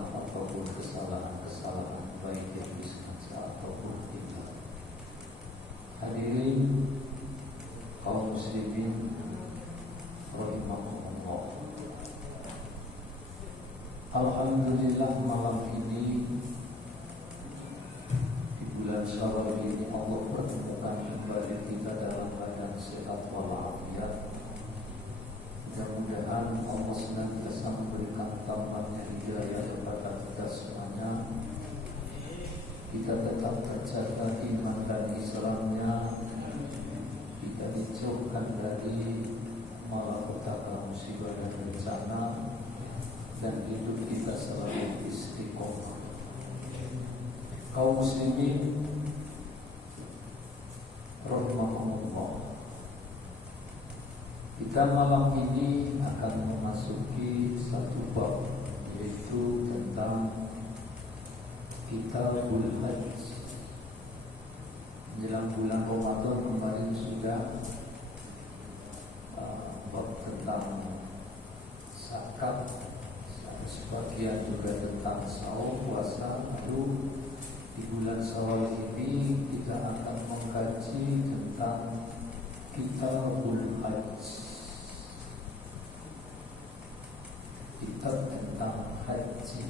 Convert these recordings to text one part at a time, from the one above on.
kesalahan ataupun kesalahan baik yang disengaja ataupun tidak. Hadirin kaum muslimin rahimahumullah. Alhamdulillah malam ini di bulan Syawal ini Allah pertemukan kembali kita dalam keadaan sehat walafiat. Mudah-mudahan Allah senantiasa memberikan tampaknya hidayah kepada kita semuanya. Kita tetap terjaga iman dan Islamnya, tidak dijauhkan dari malapetaka musibah dan bencana, dan hidup kita selalu istiqomah. Kaum muslimin rahimahumullah, kita malam ini akan memasuki satu bab, yaitu tentang Kitabul Hajj. Menjelang bulan Ramadan kemarin sudah bab tentang zakat, sebagian juga tentang saum puasa. Lalu di bulan Syawal ini kita akan mengkaji tentang Kitabul Hajj, kitab tentang haji.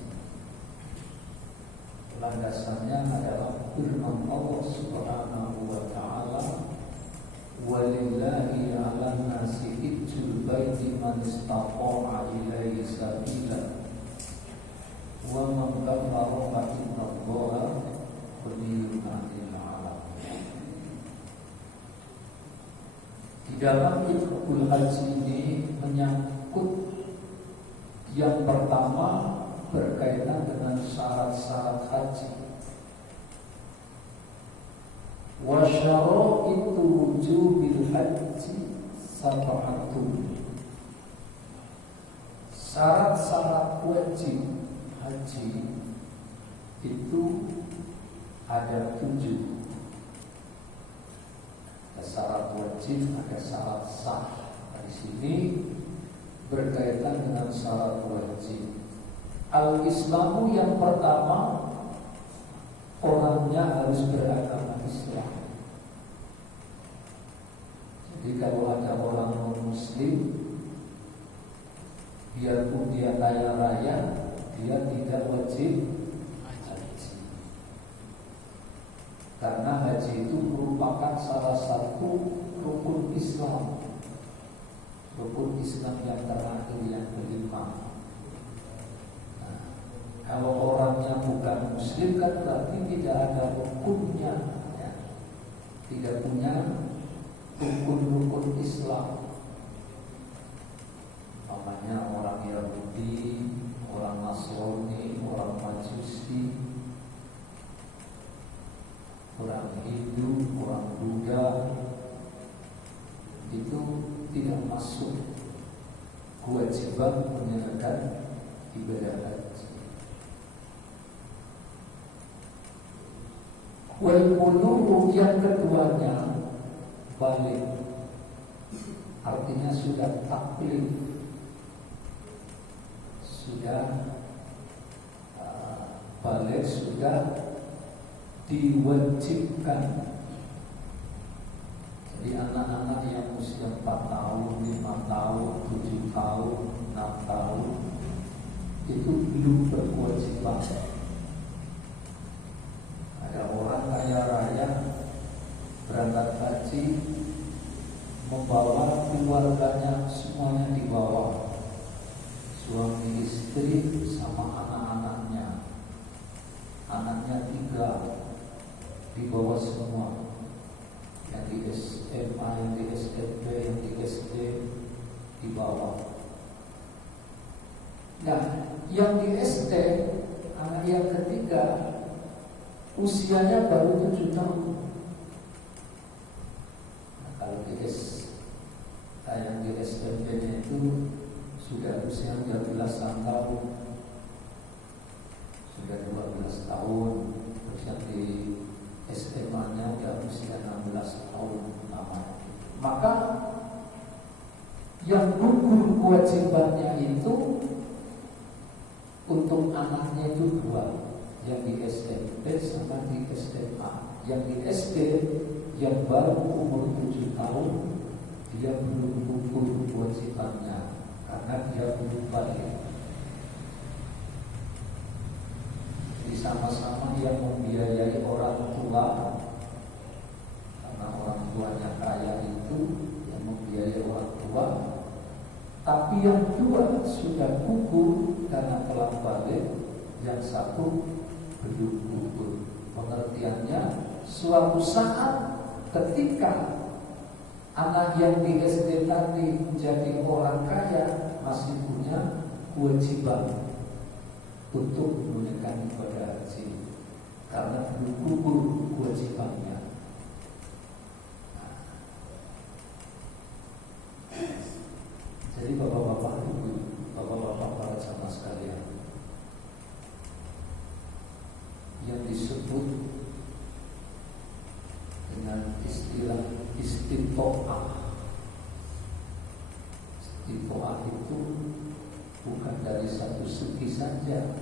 Landasannya adalah firman Allah Subhanahu wa taala, "Walillahi 'alan nasi hijjul baiti man istata'a ilaihi sabila wa man kafara fa inna Allaha ghaniyyun 'anil 'alamin." Di dalam Kitabul Haji ini menyangkut yang pertama berkaitan dengan syarat-syarat haji. Wa syara'itu wujubil haji sab'atun. Syarat-syarat wajib haji itu ada 7. Ada syarat wajib, ada syarat sah. Di sini berkaitan dengan syarat wajib. Al-Islamu yang pertama, orangnya harus beragama Islam. Jadi kalau ada orang non-muslim, biarpun dia kaya raya, dia tidak wajib haji. Karena haji itu merupakan salah satu rukun Islam. Rukun Islam yang terakhir, yang kelima. Nah, kalau orangnya bukan muslim kan berarti tidak ada rukunnya, ya. Tidak punya rukun-rukun Islam. Namanya orang Yahudi, orang Nasrani, orang Majusi, orang Hindu, orang Buddha, itu tidak masuk kewajiban menjalankan ibadah haji. Wal bulugh yang keduanya balik, artinya sudah taklif, sudah balik, sudah diwajibkan. Jadi anak-anak yang usia 4 tahun, 5 tahun, 7 tahun, 6 tahun itu belum berkewajiban. Ada orang kaya raya berangkat haji, membawa keluarganya semuanya dibawa, suami istri sama anak-anaknya. Anaknya 3 dibawa semua. Yang di SMA, yang di SMP, yang di SD dibawa. Nah, yang di SD, anak yang ketiga usianya baru 7 tahun. Nah, kalau yang di SMP-nya itu sudah usia 13 tahun, sudah 12 tahun. Terus yang di SMA-nya udah usia 16 tahun namanya. Maka yang gugur kewajibannya itu untuk anaknya itu dua, yang di SMP sama di SMA. Yang di SD yang baru umur 7 tahun, dia belum gugur kewajibannya karena dia belum balik. Jadi sama-sama yang membiayai orang tua, karena orang tuanya kaya itu yang membiayai orang tua. Tapi yang dua sudah gugur karena telah balik, yang satu belum gugur. Pengertiannya, suatu saat ketika anak yang di SD tadi menjadi orang kaya, masih punya kewajiban untuk menunaikan ibadah haji karena belum gugur kewajibannya. Jadi bapak-bapak ibu, bapak-bapak para jamaah sekalian, yang disebut dengan istilah istitoah. Istitoah itu bukan dari satu segi saja,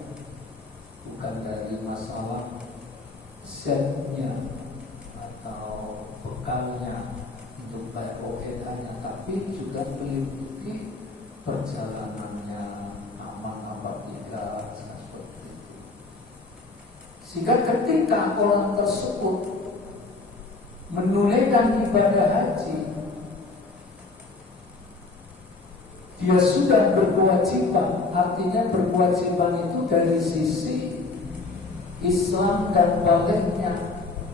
bukan dari masalah setnya atau bekalnya untuk bayar OEH-nya, tapi juga meliputi perjalanannya, aman apa tidak, seperti itu. Sehingga ketika orang tersebut menunaikan ibadah haji, dia sudah berkewajiban. Artinya berkewajiban itu dari sisi Islam dan baliknya.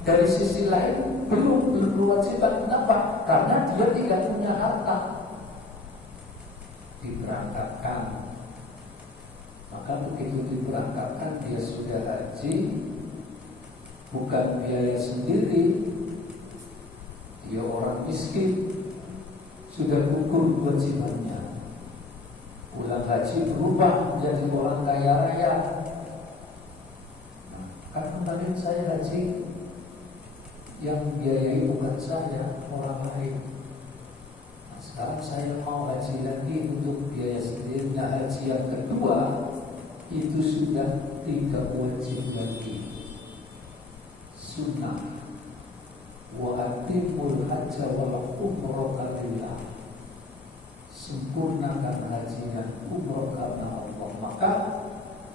Dari sisi lain belum berkewajiban. Kenapa? Karena dia tidak punya harta. Diberangkatkan, maka begitu diberangkatkan dia sudah haji, bukan biaya sendiri. Dia orang miskin, sudah gugur kewajibannya. Pulang haji berubah menjadi orang kaya raya. Nah, kan kemarin saya haji, yang biayai bukan saya, orang lain. Nah, sekarang saya mau haji lagi untuk biaya sendiri. Nah, haji yang kedua itu sudah tidak wajib lagi, sunnah. Wa atimul hajja wal umrata lillah. Sempurnakan haji dan umrah karena Allah. Maka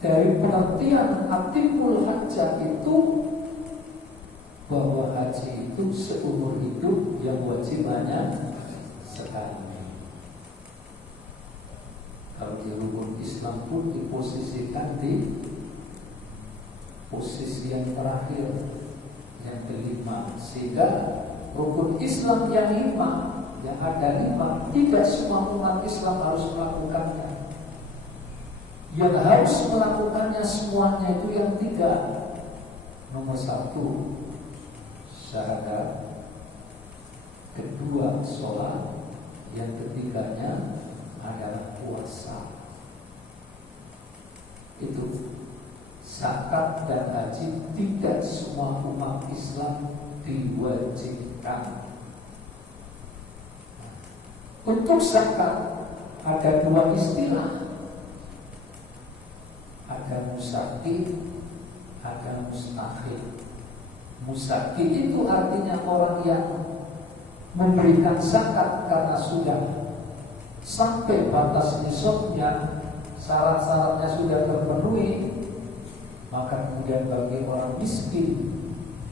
dari pengertian atimul hajja itu bahwa haji itu seumur hidup, yang wajib hanya sekali. Kalau di rukun Islam pun diposisikan di posisi yang terakhir, yang kelima. Sehingga rukun Islam yang ada lima, tidak semua umat Islam harus melakukannya. Yang harus melakukannya semuanya itu yang tiga. Nomor satu, syahadat. Kedua, sholat. Yang ketiganya adalah puasa. Itu zakat dan haji tidak semua umat Islam diwajibkan. Untuk zakat ada dua istilah, ada musaki, ada mustahil. Musaki itu artinya orang yang memberikan zakat karena sudah sampai batas nisabnya, syarat-syaratnya sudah terpenuhi. Maka kemudian bagi orang miskin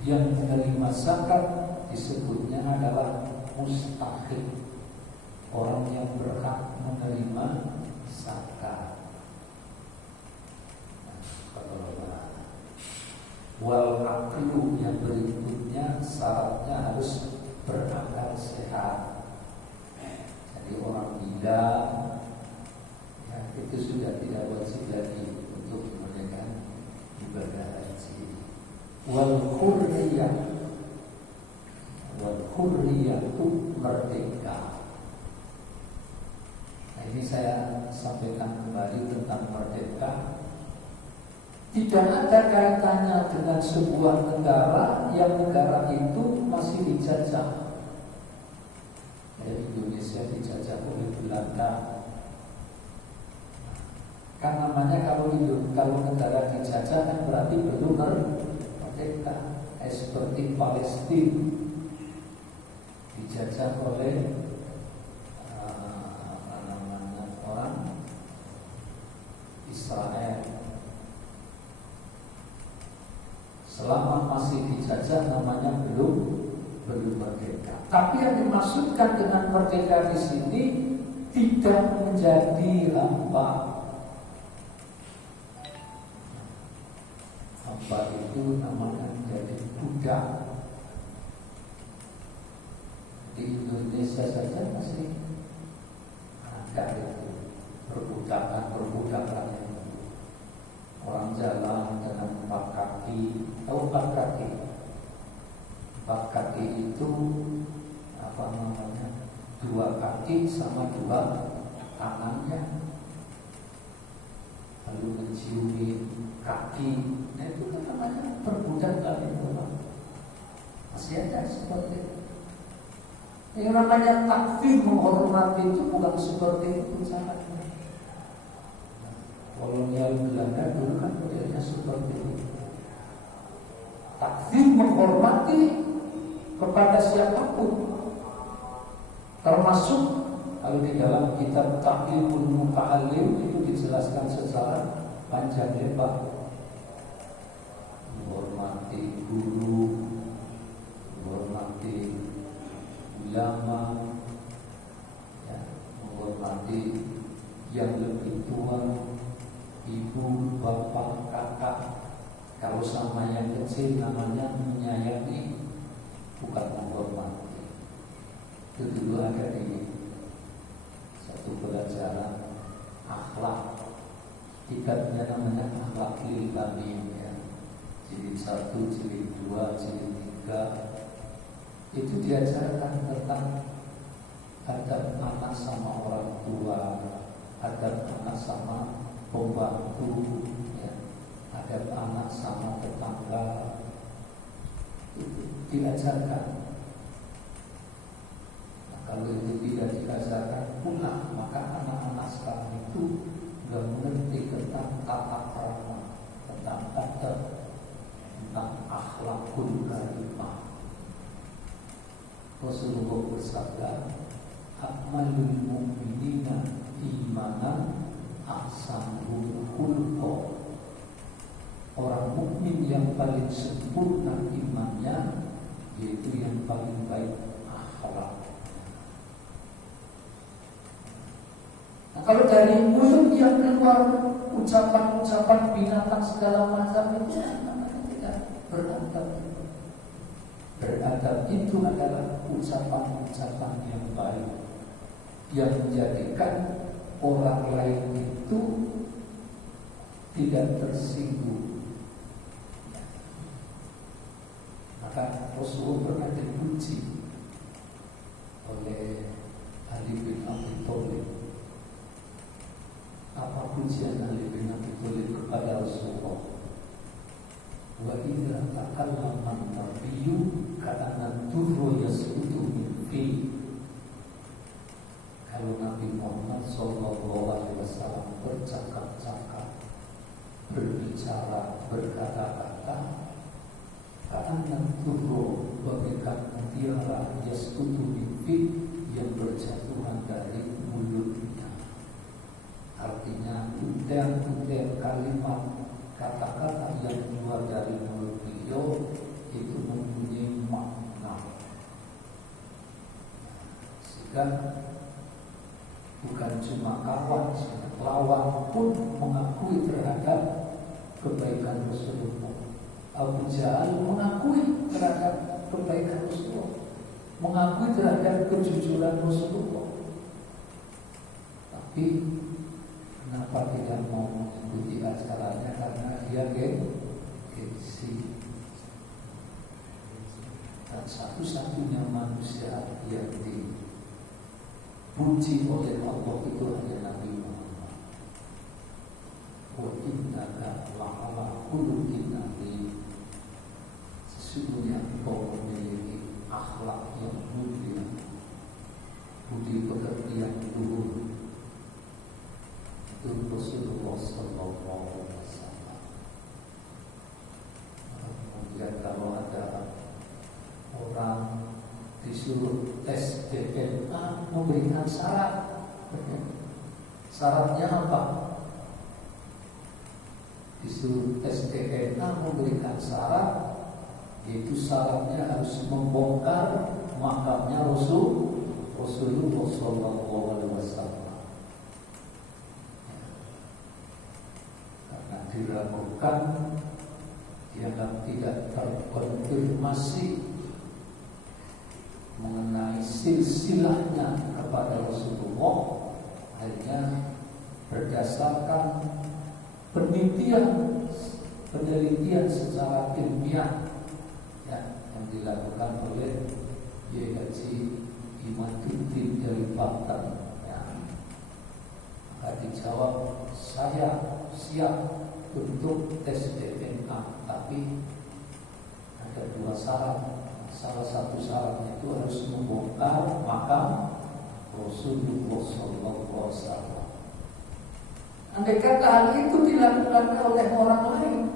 yang menerima zakat disebutnya adalah mustahil, orang yang berhak menerima zakat. Wal aqlu yang berikutnya syaratnya harus berakal sehat. Jadi orang gila, ya, itu sudah tidak wajib lagi untuk menunaikan ibadah haji. Wal hurriyah itu merdeka. Nah, ini saya sampaikan kembali tentang merdeka. Tidak ada kaitannya dengan sebuah negara yang negara itu masih dijajah. Indonesia dijajah oleh Belanda. Kan namanya kalau negara dijajah kan berarti belum merdeka. Seperti Palestina dijajah oleh orang Israel. Selama masih dijajah namanya belum merdeka. Tapi yang dimaksudkan dengan merdeka di sini tidak menjadi hamba. Hamba itu namanya menjadi budak. Di Indonesia saja masih ada itu perbudakan itu. Orang jalan dengan 4 kaki. Tahu 4 kaki? 4 kaki itu apa namanya? 2 kaki sama 2 tangannya. Lalu menciumi kaki. Nah itu kan namanya perbudakan itu. Masih ada seperti itu. Yang namanya takfir, menghormati itu bukan seperti itu caranya. Kolonial Belanda dulu kan modelnya seperti itu. Takfir, menghormati kepada siapapun, termasuk kalau di dalam kitab Ta'limul Muta'allim itu dijelaskan secara panjang lebar. Menghormati guru, menghormati ulama, ya, menghormati yang lebih tua, ibu, bapak, kakak. Kalau sama yang kecil namanya menyayangi, bukan menghormati. Itu dulu ada di satu pelajaran akhlak. Kitabnya namanya Akhlak Ilmiah, ya. Jilid 1, jilid 2, jilid 3. Itu diajarkan tentang adab anak sama orang tua, adab anak sama pembantu, ya, adab anak sama tetangga. Itu diajarkan. Nah, kalau itu tidak diajarkan pula, maka anak-anak sekarang itu nggak mengerti tentang tata krama, tentang adab, tentang akhlakul karimah. Rasulullah bersabda, akmalul mu'minina imanan ahsanuhum khuluqa. Orang mukmin yang paling sempurna imannya yaitu yang paling baik akhlak. Nah, kalau dari mulut yang keluar ucapan-ucapan binatang segala macam itu namanya tidak beradab. Beradab itu adalah ucapan-ucapan yang baik yang menjadikan orang lain itu tidak tersinggung. Maka Rasulullah pernah dipuji oleh Ali bin Abi Thalib. Apa pujian Ali bin Abi Thalib kepada Rasulullah? Wa idza takallama an-nabiyyu ka'anna durra yasqutu min fi. Kalau Nabi Muhammad SAW bercakap-cakap, berbicara, berkata-kata, ka'anna durra, bagaikan mutiara yasqutu min fi, yang berjatuhan dari mulutnya. Artinya untel-untel kalimat, kata-kata yang keluar dari mulut beliau itu mempunyai makna, sehingga bukan cuma kawan, lawan pun mengakui terhadap kebaikan Rasulullah. Abu Jahal mengakui terhadap kebaikan Rasulullah, mengakui terhadap kejujuran Rasulullah. Tapi kenapa tidak mau mengikuti acaranya? Karena dia gengsi. Dan satu-satunya manusia yang dipuji oleh Allah itu hanya Nabi Muhammad. Wa innaka la'ala khuluqin azim. Sesungguhnya engkau memiliki akhlak yang mulia, budi pekerti yang luhur. Itu Rasulullah sallallahu alaihi wasallam. Kemudian kalau ada orang disuruh tes DNA memberikan syarat. Syaratnya apa? Disuruh tes DNA memberikan syarat, yaitu syaratnya harus membongkar makamnya Rasulullah sallallahu alaihi wasallam. Karena diragukan, dianggap tidak terkonfirmasi mengenai silsilahnya kepada Rasulullah, akhirnya berdasarkan penelitian secara ilmiah yang dilakukan oleh Kiai Haji Imaduddin dari Banten, maka dijawab, saya siap untuk tes DNA, tapi ada 2 syarat. Salah satu syaratnya itu harus membongkar makam Rasulullah sallallahu alaihi wasallam. Andai kata hal itu dilakukan oleh orang lain,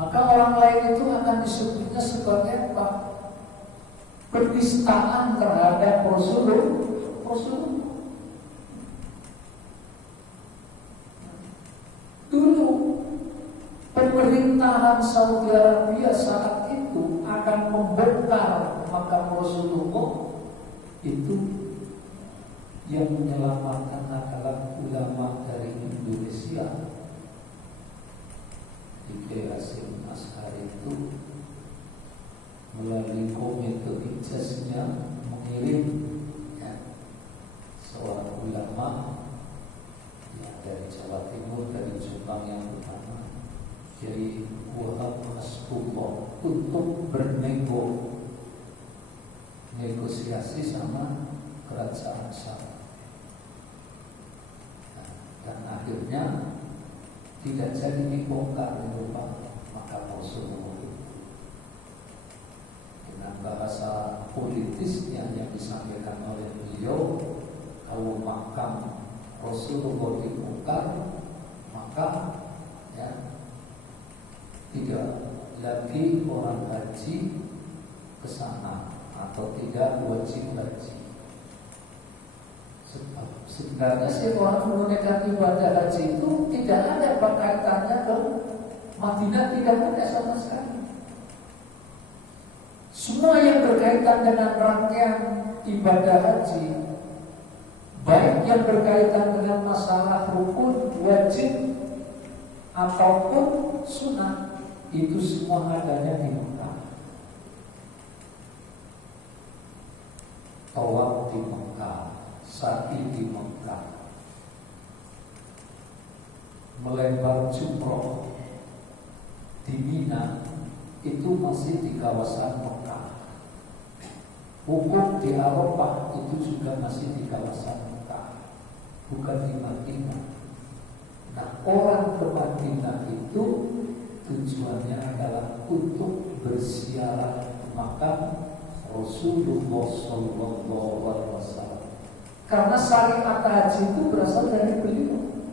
maka orang lain itu akan disebutnya sebagai apa? Penistaan terhadap Rasulullah. Dulu pemerintahan Saudi Arabia saat itu akan membongkar makam Rasulullah, itu yang menyelamatkan adalah ulama dari Indonesia. Kiai Hasyim Asy'ari itu melalui komite ijaznya mengirim seorang ulama dari Jawa Timur, dari Jombang yang pertama, Kiai Wahab Hasbullah, untuk negosiasi sama kerajaan Syam. Dan akhirnya tidak jadi dibongkar makam Rasulullah itu. Dengan bahasa politisnya yang disampaikan oleh beliau, kalau makam Rasulullah dibongkar, maka tidak lagi orang haji ke sana atau tidak wajib haji. Sebenarnya sih orang menunaikan ibadah haji itu tidak ada kaitannya ke Madinah, tidak ada sama sekali. Semua yang berkaitan dengan rangkaian ibadah haji, baik yang berkaitan dengan masalah rukun, wajib ataupun sunnah, itu semua adanya di Mekah. Tawaf di Mekah, sa'i di Mekah, melempar jumroh di Mina itu masih di kawasan Mekah. Wukuf di Arafah itu juga masih di kawasan Mekah, bukan di Madinah. Nah, orang ke Madinah itu tujuannya adalah untuk berziarah ke makam Rasulullah sallallahu alaihi wasallam. Karena syariat haji itu berasal dari beliau.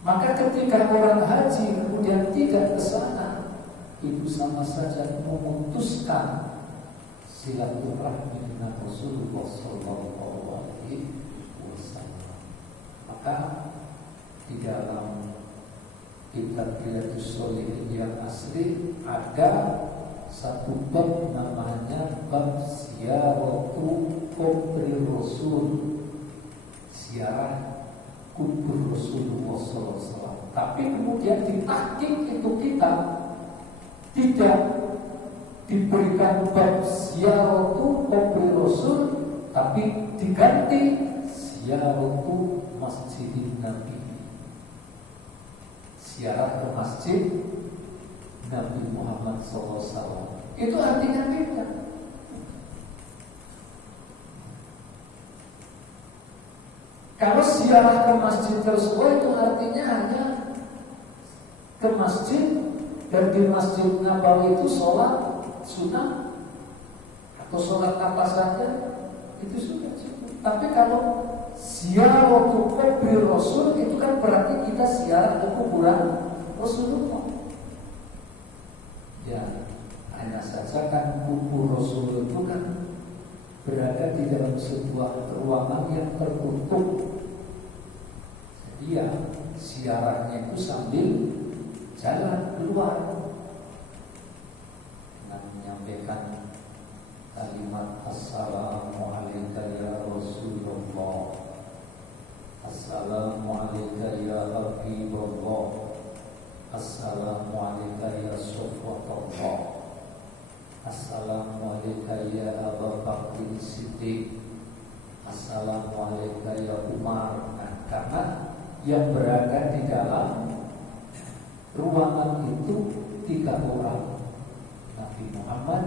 Maka ketika orang haji kemudian tidak ke sana, itu sama saja memutuskan silaturahmi dengan Rasulullah sallallahu alaihi wasallam. Maka di dalam kitab Riyadhus Shalihin yang asli ada satu bab namanya bab ziyaratu kubri Rasul, ziarah kubur Rasulullah SAW. Tapi kemudian di tahqiq itu kita tidak diberikan bab ziyaratu kubri Rasul, tapi diganti ziyaratu Masjidin Nabi, ziarah ke masjid Nabi Muhammad SAW. Itu artinya beda. Kalau ziarah ke masjid tersebut itu artinya hanya ke masjid, dan di Masjid Nabawi itu sholat sunnah atau sholat apa saja itu sudah cukup. Tapi kalau Ziaratu kubur Rasul itu kan berarti kita ziarah ke kuburan Rasulullah. Ya, hanya saja kan kubur Rasul itu kan berada di dalam sebuah ruangan yang tertutup. Jadi ya ziarahnya itu sambil jalan keluar dengan menyampaikan kalimat Assalamualaikum ya Rasulullah, Assalamualaikum ya Habibullah, Assalamualaikum ya Sofwatullah, Assalamualaikum ya Abu Bakr Siddiq, Assalamualaikum ya Umar. Nah, karena yang berada di dalam ruangan itu 3 orang, Nabi Muhammad,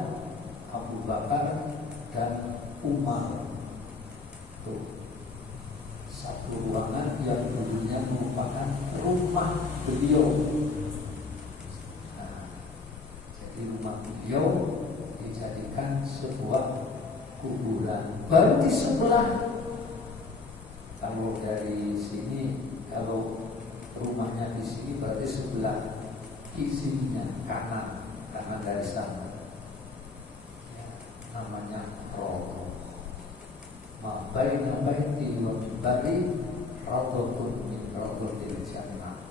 Abu Bakar, dan Umar. Tuh, satu ruangan yang dulunya merupakan rumah beliau. Nah, jadi rumah beliau dijadikan sebuah kuburan. Baru di sebelah, kalau dari sini, kalau rumahnya di sini berarti sebelah kirinya kanan dari sana. Namanya Rodo. Mabaina baiti wa bari Rodo min Rodotil Jannah.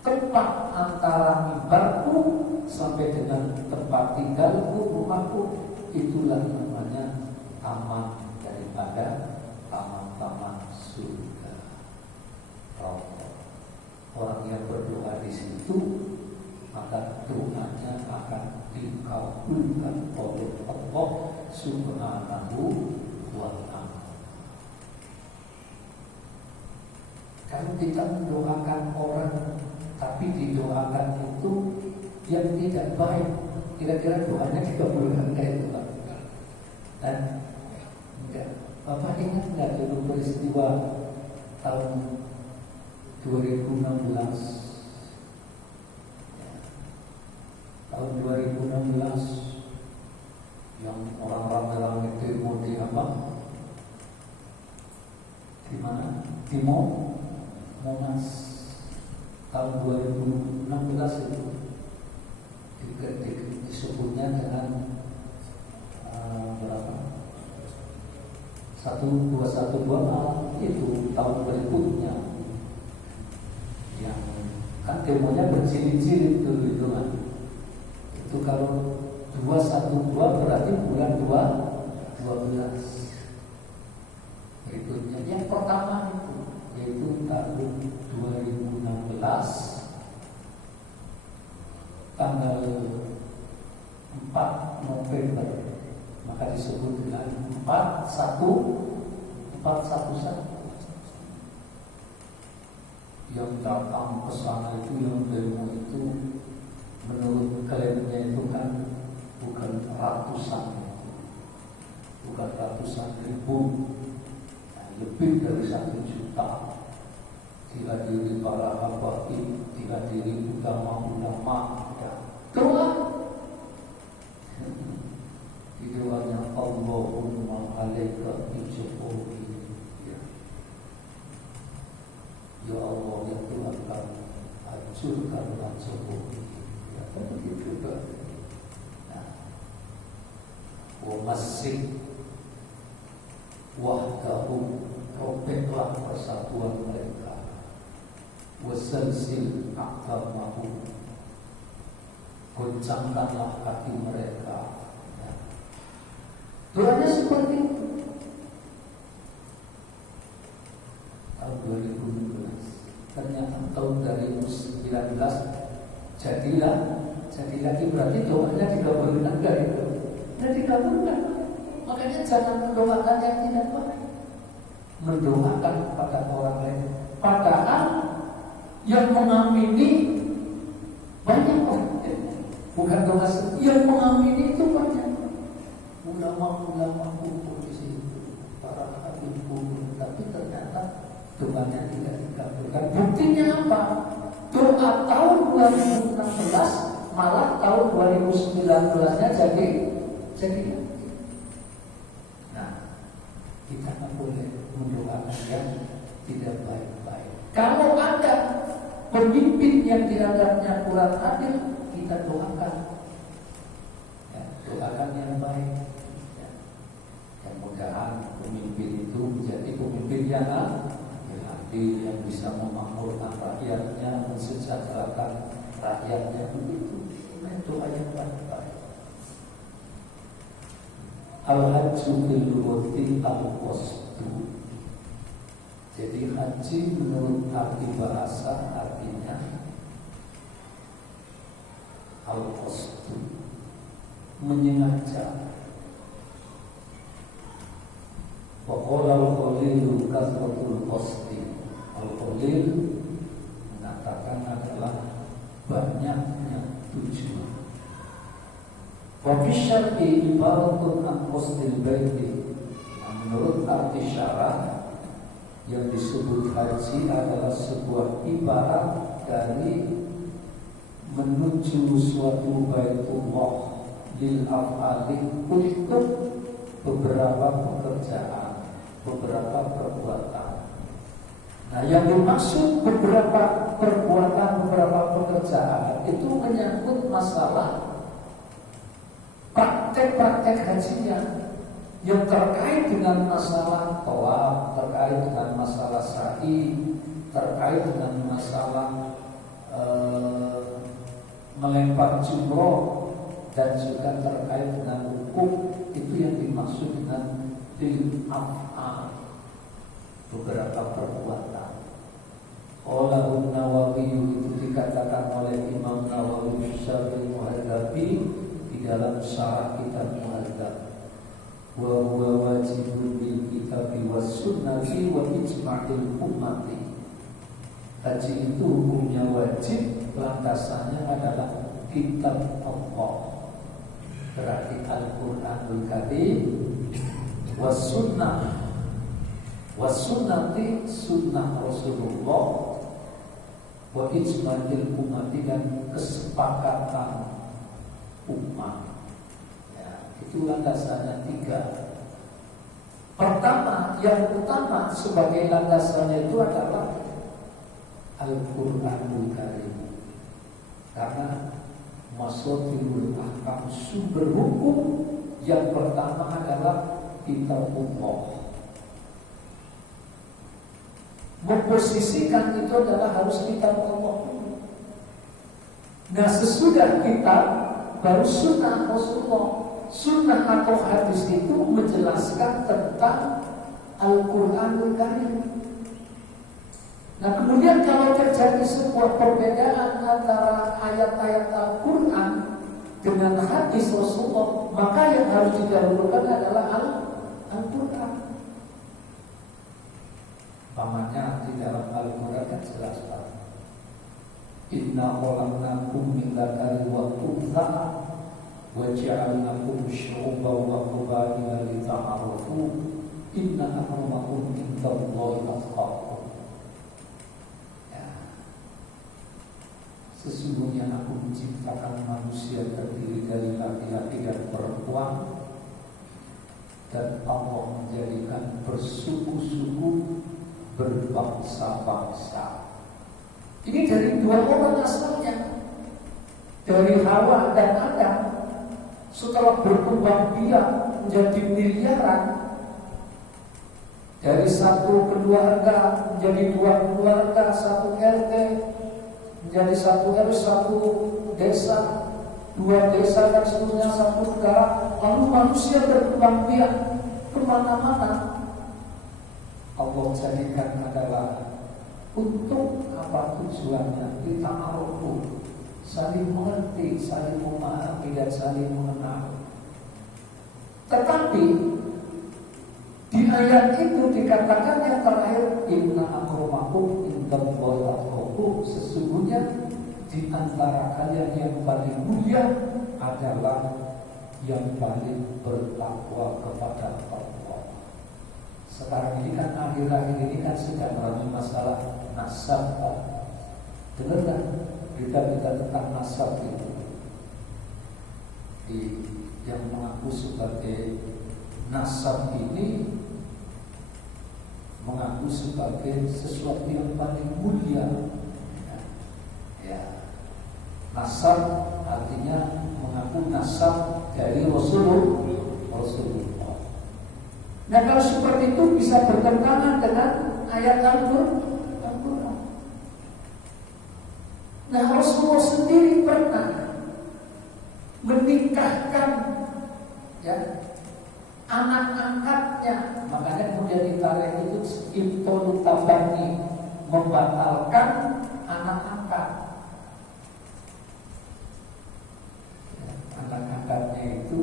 Tempat antara mimbarku sampai dengan tempat tinggalku, rumahku, itulah namanya taman daripada taman-taman surga. Rodo. Orang yang berdoa di situ, maka doanya akan dikabulkan oleh Allah Subhanahu wa ta'ala. Kalau kita mendoakan orang tapi didoakan itu yang tidak baik, kira-kira doanya dikabulkan kayak itu, Pak? Dan enggak, Bapak ingat enggak dulu peristiwa tahun 2016? Tahun 2016 yang orang ramai-ramai demo di apa? Di mana? Di Monas. Tahun 2016 itu disebutnya dengan berapa? 1212 itu tahun berikutnya. Yang kan demonya berjilid-jilid dulu itu kan. Itu kalau 212 berarti bulan 12. Berikutnya yang pertama itu yaitu tahun 2016 tanggal 4 November, maka disebut dengan 411. Yang datang ke sana itu, yang demo itu, menurut klaimnya itu kan bukan ratusan ribu, lebih dari 1 juta. Dihadiri para habaib, dihadiri ulama-ulama. Doa, doanya Allahumma alaika bijokowi. Ya Allah, ya Tuhan kami, hancurkanlah Jokowi. Ya, begitu Pak. Nah, wa masjid wahdahu, robeklah persatuan mereka. Wasalsil aqdamahu, goncangkanlah kaki mereka. Ya. Doanya seperti itu. Tahun 2012. Ternyata tahun 2019 jadilah jadi lagi, berarti doanya dikabulkan enggak itu? Tidak dikabulkan. Makanya jangan mendoakan yang tidak baik. Mendoakan kepada orang lain. Padahal yang mengamini banyak orang. Bukan doa yang mengamini itu banyak. Ulama-ulama kumpul di situ, para habib kumpul, tapi ternyata doanya tidak dikabulkan. Buktinya apa? Doa tahun 2016 malah tahun 2019-nya jadi. Nah, kita tak boleh mendoakan yang tidak baik-baik. Kalau ada pemimpin yang dianggapnya kurang adil, kita doakan, ya, doakan yang baik. Ya. Yang mudahan pemimpin itu menjadi pemimpin yang adil, yang bisa memakmurkan rakyatnya, mensejahterakan rakyatnya, begitu. Doa yang baik-baik. Al-hajju bil-lughati al-qasdu. Jadi haji menurut arti bahasa artinya al-qasdu, menyengaja. Wa qala al-Khalil kasratul qasdi. Al-Khalil mengatakan adalah banyaknya tujuan. Wa fi syar'i ibaratun an qasdil baiti. Menurut arti syarah, yang disebut haji adalah sebuah ibarat dari menuju suatu baitullah lil af'ali, untuk beberapa pekerjaan, beberapa perbuatan. Nah, yang dimaksud beberapa perbuatan, beberapa pekerjaan itu menyangkut masalah praktek-praktek hajinya yang terkait dengan masalah tawaf, terkait dengan masalah sa'i, terkait dengan masalah melempar jumroh, dan juga terkait dengan hukum. Itu yang dimaksud dengan bil af'al, beberapa perbuatan. Qalahu Nawawi, itu dikatakan oleh Imam Nawawi Syarhul Muhadzab di dalam syarah kitab Muhadzab. Wa huwa wajibun bil kitabi was sunnati wa ijma'il ummati. Haji itu hukumnya wajib, landasannya adalah kitab Allah, berarti Al-Qur'anul Karim, was sunnah, was sunnati, sunnah Rasulullah, wa ijma'il ummati, dan kesepakatan umat. Ya, itu landasannya 3. Pertama, yang utama sebagai landasannya itu adalah Al-Qur'anul Karim. Karena masadirul ahkam, sumber hukum yang pertama adalah kitab Allah. Memposisikan itu adalah harus kitab Allah. Nah, sesudah kitab baru sunnah Rasulullah. Sunnah atau hadis itu menjelaskan tentang Al-Qur'anul Karim. Nah, kemudian kalau terjadi sebuah perbedaan antara ayat-ayat Al-Qur'an dengan hadis Rasulullah, maka yang harus didahulukan adalah Al-Qur'an. Pamannya di dalam Al-Qur'an kan jelas, Pak. Inna khalaqnakum min dzakarin wa untha wa ja'alnakum syu'uban wa qabaila lita'arafu inna akramakum indallahi atqakum. Ya. Sesungguhnya aku menciptakan manusia terdiri dari laki-laki dan perempuan, dan Allah menjadikan bersuku-suku, berbangsa-bangsa. Ini dari 2 orang asalnya, dari Hawa dan Adam. Setelah berkembang biak menjadi miliaran, dari 1 keluarga menjadi 2 keluarga, 1 RT menjadi 1 RW, 1 desa, 2 desa, dan seterusnya 1 negara. Lalu manusia berkembang biak kemana-mana. Allah jadikan adalah untuk apa tujuannya? Kita ta'arufu, saling mengerti, saling memahami, dan saling mengenal. Tetapi di ayat itu dikatakan yang terakhir, inna akramakum indallahi atqakum, sesungguhnya di antara kalian yang paling mulia adalah yang paling bertakwa kepada Allah. Sekarang ini kan akhir-akhir ini kan sedang ramai masalah nasab, Pak. Dengar kan berita-berita tentang nasab itu, yang mengaku sebagai nasab ini mengaku sebagai sesuatu yang paling mulia. Ya. Nasab artinya mengaku nasab dari Rasulullah. Nah, kalau seperti itu bisa bertentangan dengan ayat Al-Quran. Nah, Rasulullah sendiri pernah menikahkan ya anak angkatnya, makanya kemudian ditarik itu ibtolu tabani, membatalkan anak angkat. Anak angkatnya itu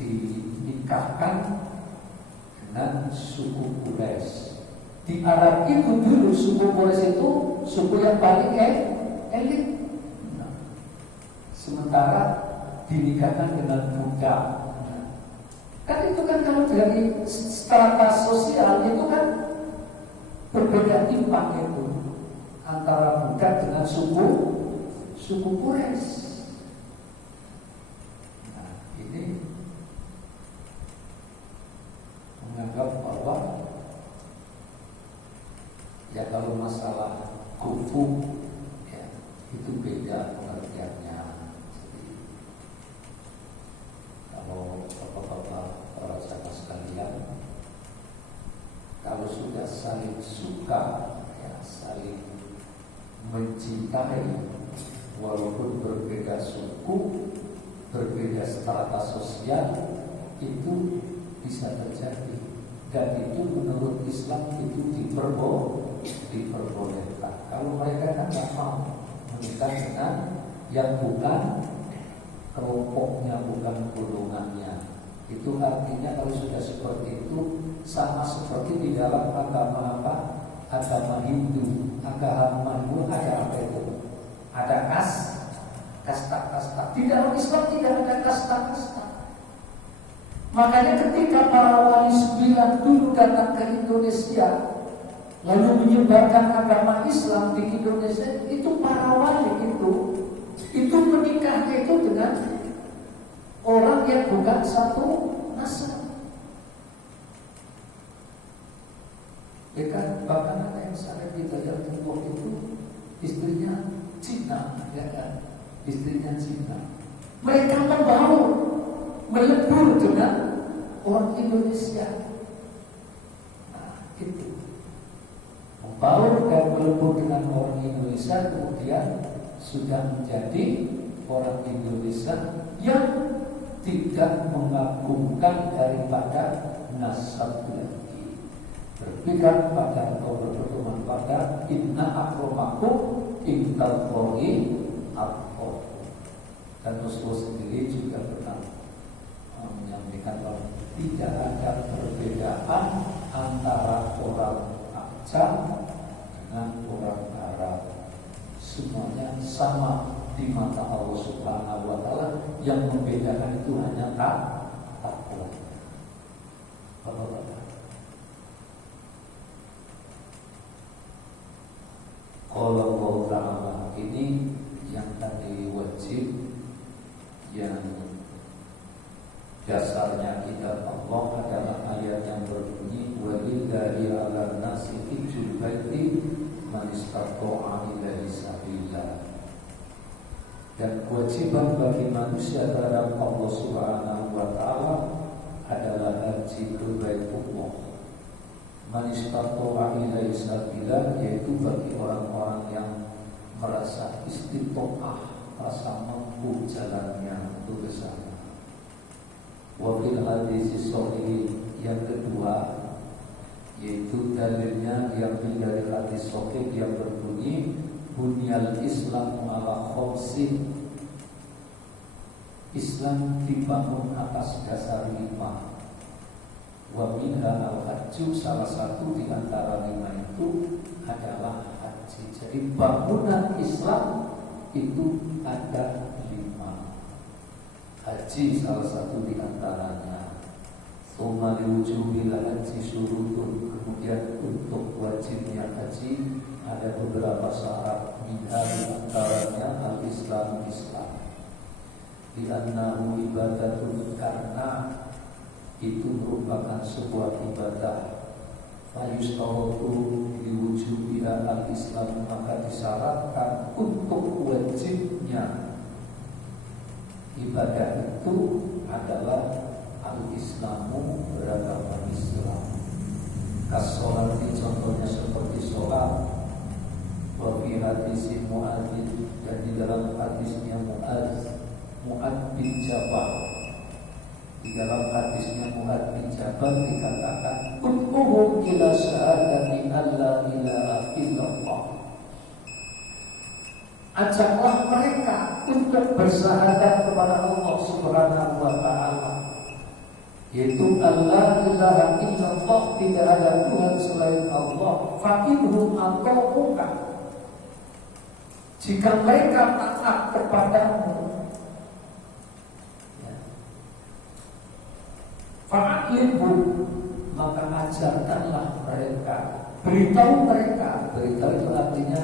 dinikahkan dengan suku Quraisy. Di Arab itu dulu suku Quraisy itu suku yang paling elit. Sementara dinikahkan dengan budak. Kan itu kan kalau dari strata sosial itu kan berbeda timpang itu antara budak dengan suku Quraisy. Nah, ini menganggap bahwa ya kalau masalah kufu ya itu beda pengertiannya. Kalau bapak-bapak para sahabat sekalian, kalau sudah saling suka, ya, saling mencintai, walaupun berbeda suku, berbeda strata sosial, itu bisa terjadi. Dan itu menurut Islam itu diperbolehkan. Kalau mereka kan tidak mau menikah dengan yang bukan kelompoknya, bukan golongannya. Itu artinya kalau sudah seperti itu sama seperti di dalam agama apa? Agama Hindu. Agama Hindu ada apa itu? Ada kasta. Di dalam Islam tidak ada kasta. Makanya ketika para wali 9 dulu datang ke Indonesia, lalu menyebarkan agama Islam di Indonesia, itu para wali itu menikahnya itu dengan orang yang bukan satu nasab. Ya kan, bahkan ada yang saya di Tajam Timur itu istrinya Cina, ya kan, istrinya Cina. Mereka membaur, melebur dengan orang Indonesia. Nah, itu membaur dan melebur dengan orang Indonesia, kemudian sudah menjadi orang Indonesia yang tidak mengagungkan daripada nasab lagi, berpegang pada atau berpedoman pada inna akramakum indallahi atqakum. Dan Rasulullah sendiri juga pernah menyampaikan bahwa tidak ada perbedaan antara orang Aceh dengan orang Arab. Semuanya sama di mata Allah Subhanahu wa Ta'ala. Yang membedakan itu hanya takwa. Bapak-bapak, kalau Allah Ta'ala ini yang tadi wajib, yang dasarnya kitab Allah adalah ayat yang berbunyi walillahi 'alan nasi hijjul baiti man istata'a ilaihi sabila. Dan kewajiban bagi manusia terhadap Allah Subhanahu wa Ta'ala adalah haji ke Baitullah. Man istata'a ilaihi sabila, yaitu bagi orang-orang yang merasa istitoah, merasa mampu jalannya untuk ke sana. Wa fil hadis sahih yang kedua, yaitu dalilnya diambil dari hadis sahih yang berbunyi bunyal Islam ala khamsin. Islam dibangun atas dasar 5. Wa minha al-hajju, salah satu di antara 5 itu adalah haji. Jadi bangunan Islam itu ada 5. Haji salah satu di antaranya. Tsumma liwujubil haji syurutun, kemudian untuk wajibnya haji ada beberapa syarat. Minha di antaranya al-Islam, Islam. Di annahu ibadatun, karena itu merupakan sebuah ibadah. Fayustarotu diwujubiha al-Islam, maka disyaratkan untuk wajibnya ibadah itu adalah al-Islamu, beragama Islam. Kasolat contohnya seperti sholat. Wa fi hadisi Mu'adz, dan di dalam hadisnya Mu'adz bin Jabal, di dalam hadisnya Mu'adz bin Jabal dikatakan, "Ud'uhum ila syahadati alla ilaha illallah." Ajaklah mereka untuk bersyahadat kepada Allah Subhanahu wa ta'ala, yaitu Allah ilaha illallah, tidak ada Tuhan selain Allah. Fa'inhum ata'uka, jika mereka taat kepadamu, fa'alimhum, maka ajarkanlah mereka, beritahu mereka. Beritahu itu artinya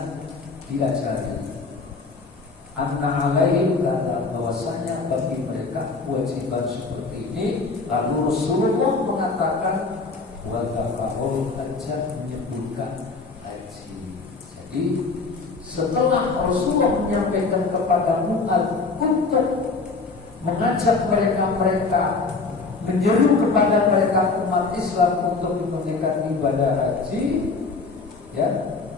diajari. Anna alaihim, kata bahwasanya bagi mereka kewajiban seperti ini. Lalu Rasulullah mengatakan wa tafahul haji, menyebutkan haji. Jadi setelah Rasulullah menyampaikan kepada Mu'adz untuk mengajak mereka menyeru kepada mereka umat Islam untuk menunaikan ibadah haji, ya,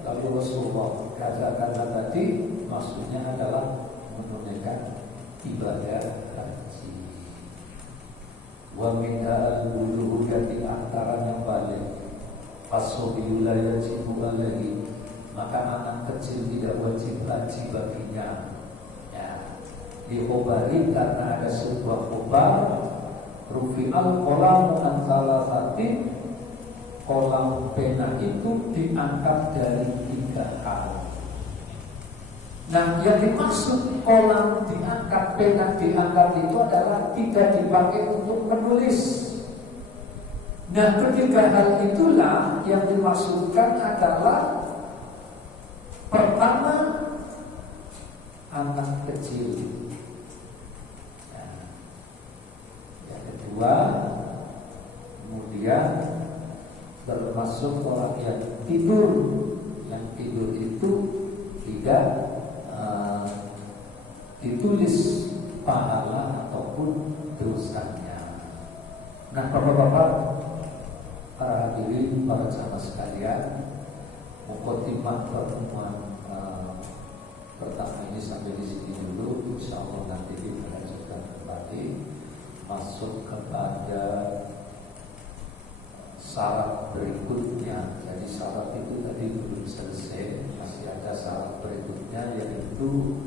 lalu Rasulullah katakan tadi maksudnya adalah menunaikan ibadah haji. Wa min al-wuluhiyah, di antaranya balik fasobiyul yajibu alaihi, maka anak kecil tidak wajib haji baginya. Ya, diobari karena ada sebuah obat. Rufi'al qolamu an salasatin, kolam pena itu diangkat dari 3 hal. Nah, yang dimaksud kolam diangkat, pena diangkat itu adalah tidak dipakai untuk menulis. Nah, 3 hal itulah yang dimaksudkan adalah: pertama, anak kecil. Yang kedua, kemudian termasuk orang yang tidur. Yang tidur itu tidak ditulis pahala ataupun dosanya. Nah, bapak-bapak, para hadirin, para jamaah sekalian, mukadimah pertemuan pertama ini sampai di sini dulu. Insyaallah nanti kita lanjutkan kembali masuk kepada syarat berikutnya. Jadi syarat itu tadi belum selesai, masih ada syarat berikutnya, yaitu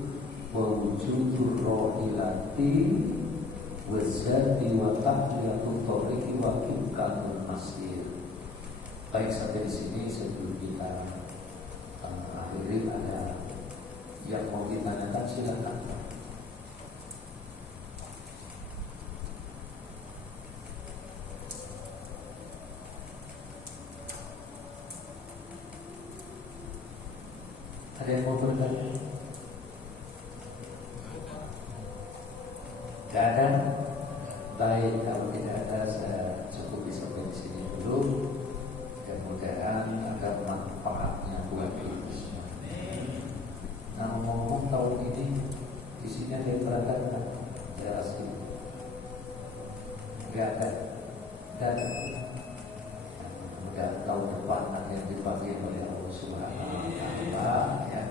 wujudul rohilati wazati wa tahliyatul tariqi wa imkanul masir. Baik, sampai di sini. Sebelum kita akhiri, ada yang mau ditanyakan, silakan. Ada yang mau bertanya? Tidak ada? Baik, kalau tidak ada, saya cukup sampai di sini dulu. Mudah-mudahan agar manfaatnya buat kita semua. Nah, ngomong tahun ini di sini ada yang berangkat dari asli? Tidak ada. Dan mudah tahun depan ada yang dipanggil oleh Allah Subhanahu wa ta'ala, ya.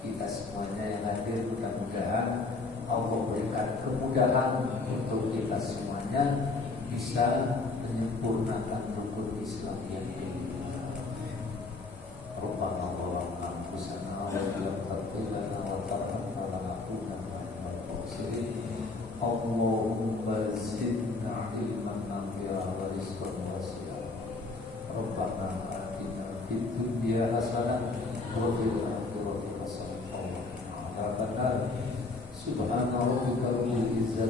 Kita semuanya yang hadir, mudah-mudahan Allah berikan kemudahan untuk kita semuanya bisa menyempurnakan rukun Islam yang ini. Rabbana zalamna anfusana wa lam taghfir lana wa tarhamna lanakunanna minal khasirin. Allahumma zidna ilman nafi'an wa rizqan wasi'an. Rabbana atina fid dunya hasanah wa fil akhirati hasanah wa qina adzabannar. Subhana rabbika rabbil izzati